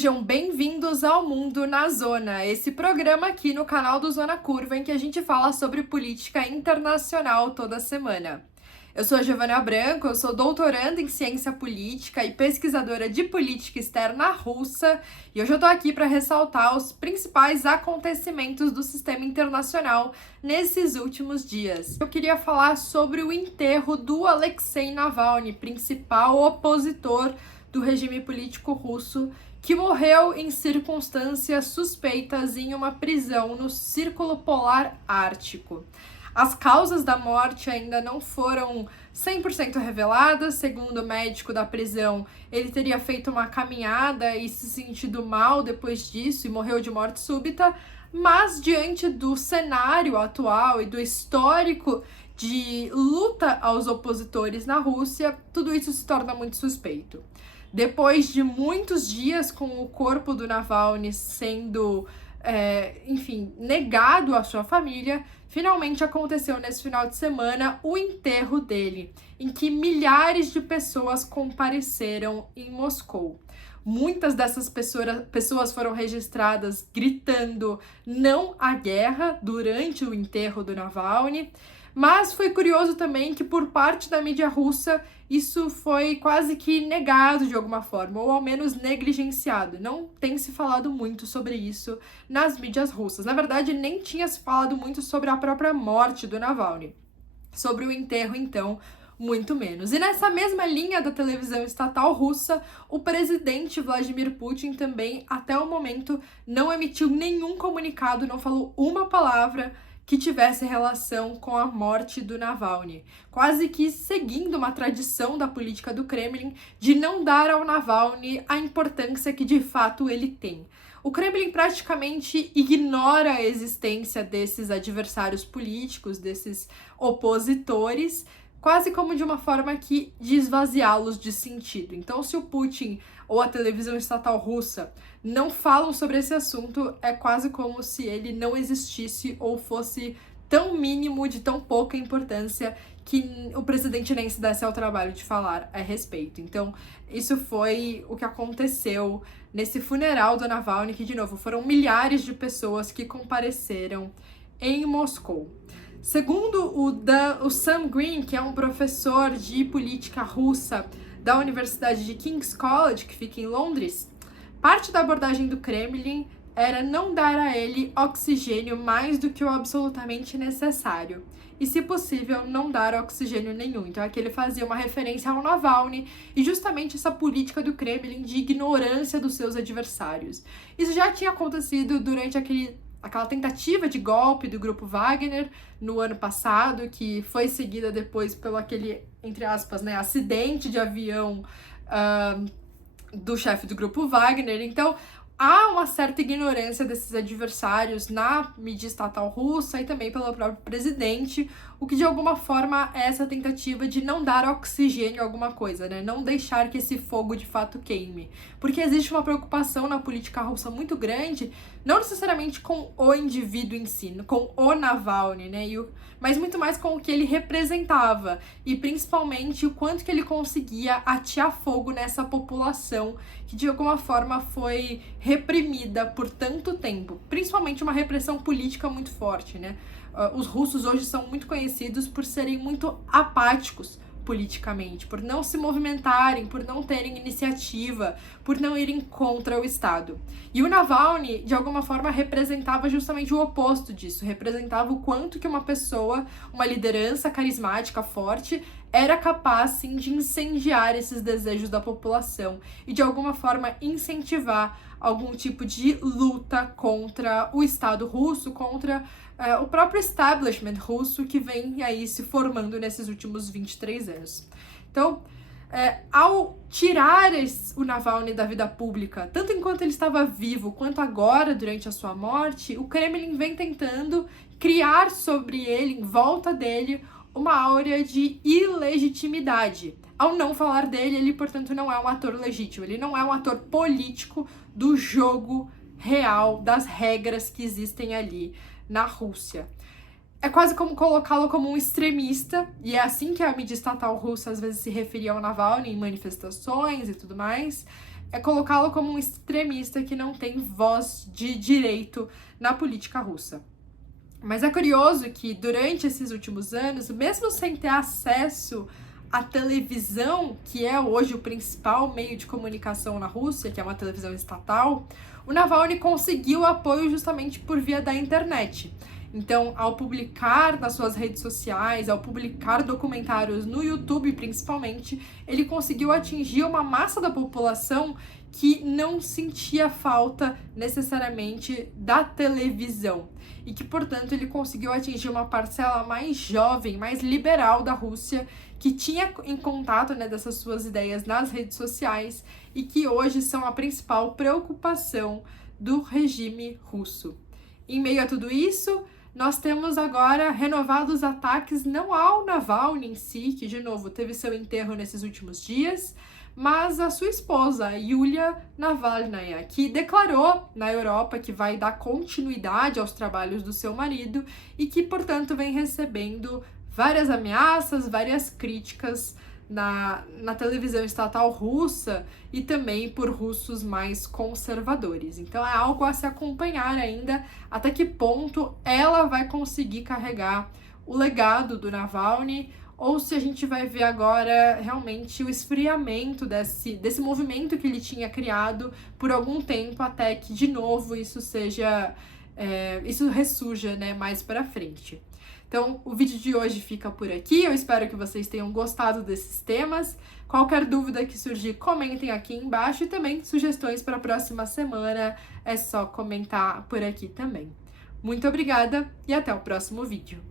Sejam bem-vindos ao Mundo na Zona, esse programa aqui no canal do Zona Curva em que a gente fala sobre política internacional toda semana. Eu sou a Giovana Branco, eu sou doutoranda em ciência política e pesquisadora de política externa russa, e hoje eu tô aqui para ressaltar os principais acontecimentos do sistema internacional nesses últimos dias. Eu queria falar sobre o enterro do Alexei Navalny, principal opositor do regime político russo, que morreu em circunstâncias suspeitas em uma prisão no Círculo Polar Ártico. As causas da morte ainda não foram 100% reveladas. Segundo o médico da prisão, ele teria feito uma caminhada e se sentido mal depois disso e morreu de morte súbita, mas diante do cenário atual e do histórico de luta aos opositores na Rússia, tudo isso se torna muito suspeito. Depois de muitos dias com o corpo do Navalny sendo, negado à sua família, finalmente aconteceu nesse final de semana o enterro dele, em que milhares de pessoas compareceram em Moscou. Muitas dessas pessoas foram registradas gritando não à guerra durante o enterro do Navalny, mas foi curioso também que por parte da mídia russa isso foi quase que negado de alguma forma, ou ao menos negligenciado. Não tem se falado muito sobre isso nas mídias russas. Na verdade, nem tinha se falado muito sobre a própria morte do Navalny. Sobre o enterro, então, muito menos. E nessa mesma linha da televisão estatal russa, o presidente Vladimir Putin também, até o momento, não emitiu nenhum comunicado, não falou uma palavra que tivesse relação com a morte do Navalny, quase que seguindo uma tradição da política do Kremlin de não dar ao Navalny a importância que de fato ele tem. O Kremlin praticamente ignora a existência desses adversários políticos, desses opositores, quase como de uma forma que de esvaziá-los de sentido. Então, se o Putin ou a televisão estatal russa não falam sobre esse assunto, é quase como se ele não existisse ou fosse tão mínimo, de tão pouca importância, que o presidente nem se desse ao trabalho de falar a respeito. Então, isso foi o que aconteceu nesse funeral do Navalny, que, de novo, foram milhares de pessoas que compareceram em Moscou. Segundo o Sam Green, que é um professor de política russa da Universidade de King's College, que fica em Londres, parte da abordagem do Kremlin era não dar a ele oxigênio mais do que o absolutamente necessário. E, se possível, não dar oxigênio nenhum. Então, aqui ele fazia uma referência ao Navalny e justamente essa política do Kremlin de ignorância dos seus adversários. Isso já tinha acontecido durante aquela tentativa de golpe do grupo Wagner no ano passado, que foi seguida depois pelo aquele, entre aspas, acidente de avião do chefe do grupo Wagner. Então, há uma certa ignorância desses adversários na mídia estatal russa e também pelo próprio presidente, o que de alguma forma é essa tentativa de não dar oxigênio a alguma coisa, Não deixar que esse fogo de fato queime. Porque existe uma preocupação na política russa muito grande, não necessariamente com o indivíduo em si, com o Navalny, mas muito mais com o que ele representava e principalmente o quanto que ele conseguia atear fogo nessa população que de alguma forma foi reprimida por tanto tempo, principalmente uma repressão política muito forte, Os russos hoje são muito conhecidos por serem muito apáticos politicamente, por não se movimentarem, por não terem iniciativa, por não irem contra o Estado. E o Navalny, de alguma forma, representava justamente o oposto disso, representava o quanto que uma pessoa, uma liderança carismática, forte, era capaz, sim, de incendiar esses desejos da população e, de alguma forma, incentivar algum tipo de luta contra o Estado russo, contra o próprio establishment russo que vem aí se formando nesses últimos 23 anos. Então, ao tirar o Navalny da vida pública, tanto enquanto ele estava vivo, quanto agora, durante a sua morte, o Kremlin vem tentando criar sobre ele, em volta dele, uma áurea de ilegitimidade. Ao não falar dele, ele, portanto, não é um ator legítimo, ele não é um ator político do jogo real, das regras que existem ali na Rússia. É quase como colocá-lo como um extremista, e é assim que a mídia estatal russa às vezes se referia ao Navalny em manifestações e tudo mais. é colocá-lo como um extremista que não tem voz de direito na política russa. Mas é curioso que durante esses últimos anos, mesmo sem ter acesso à televisão, que é hoje o principal meio de comunicação na Rússia, que é uma televisão estatal, o Navalny conseguiu apoio justamente por via da internet. Então, ao publicar nas suas redes sociais, ao publicar documentários no YouTube principalmente, ele conseguiu atingir uma massa da população que não sentia falta necessariamente da televisão e que, portanto, ele conseguiu atingir uma parcela mais jovem, mais liberal da Rússia, que tinha em contato, né, dessas suas ideias nas redes sociais e que hoje são a principal preocupação do regime russo. Em meio a tudo isso, nós temos agora renovados ataques não ao Navalny em si, que de novo teve seu enterro nesses últimos dias, mas a sua esposa, Yulia Navalnaya, que declarou na Europa que vai dar continuidade aos trabalhos do seu marido e que, portanto, vem recebendo várias ameaças, várias críticas na televisão estatal russa e também por russos mais conservadores. Então é algo a se acompanhar ainda até que ponto ela vai conseguir carregar o legado do Navalny ou se a gente vai ver agora realmente o esfriamento desse movimento que ele tinha criado por algum tempo até que de novo isso ressurja, né, mais para frente. Então, o vídeo de hoje fica por aqui. Eu espero que vocês tenham gostado desses temas. Qualquer dúvida que surgir, comentem aqui embaixo. E também sugestões para a próxima semana, é só comentar por aqui também. Muito obrigada e até o próximo vídeo.